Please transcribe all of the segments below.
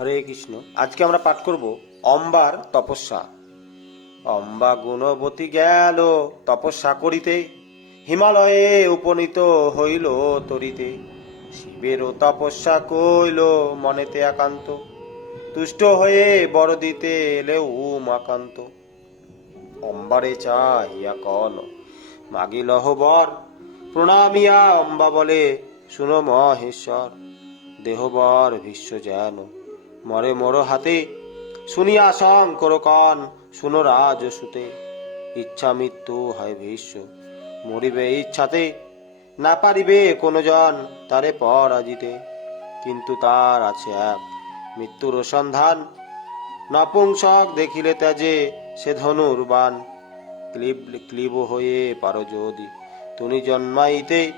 হরে কৃষ্ণ। আজকে আমরা পাঠ করব অম্বার তপস্যা। অম্বা গুণবতী গেল তপস্যা করিতে, হিমালয়ে উপনীত হইল তরিতে। শিবেরও তপস্যা কইল মনেতে একান্ত, তুষ্ট হয়ে বর দিতে এলে উমাকান্ত। অম্বারে চাহিয়া কন মাগিলহ বর, প্রণামিয়া অম্বা বলে শুনো মহেশ্বর। দেহবর ভীষ্ম যেন মরে মোর হাতে, শুনিয়া শঙ্কর কন শুনো রাজ সুতে। ইচ্ছা মৃত্যু হয় ভীষ্ম মরিবে ইচ্ছাতে, না পারিবে কোন জন তারে পরাজিতে। কিন্তু তার আছে এক মৃত্যুর সন্ধান, নপুংসক দেখিলে ত্যাজে সে ধনুর বান। ক্লীব হয়ে পারো যদি তুমি জন্মাইতে,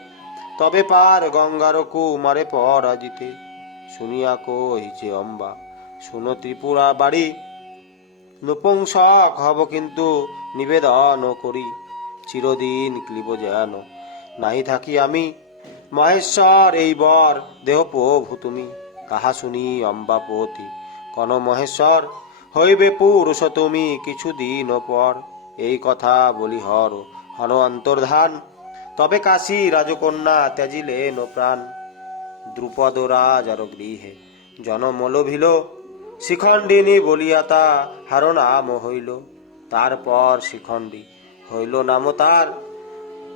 তবে পার গঙ্গার কুমারে পরাজিতে। শুনিয়া কহিছে অম্বা শুনো ত্রিপুরা বাড়ি, নপুংসক হব কিন্তু নিবেদন করি। চিরদিন ক্লীব যেন নাই থাকি আমি, মহেশ্বর এই বর দেহ প্রভু তুমি। তাহা শুনি অম্বাপতি কন মহেশ্বর, হইবে পুরুষ তুমি কিছুদিন পর। এই কথা বলি হর হন অন্তর্ধান, তবে কাশী রাজকন্যা ত্যাজিলেন প্রাণ। দ্রুপদ রাজার গৃহে জনম লোভিল, শিখণ্ডিনী বলিয়া তা হার নাম হইল। তারপর শিখণ্ডী হইল নাম তার,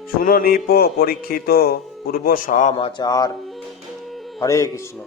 শুনো নিপ পরীক্ষিত পূর্ব সমাচার। হরে কৃষ্ণ।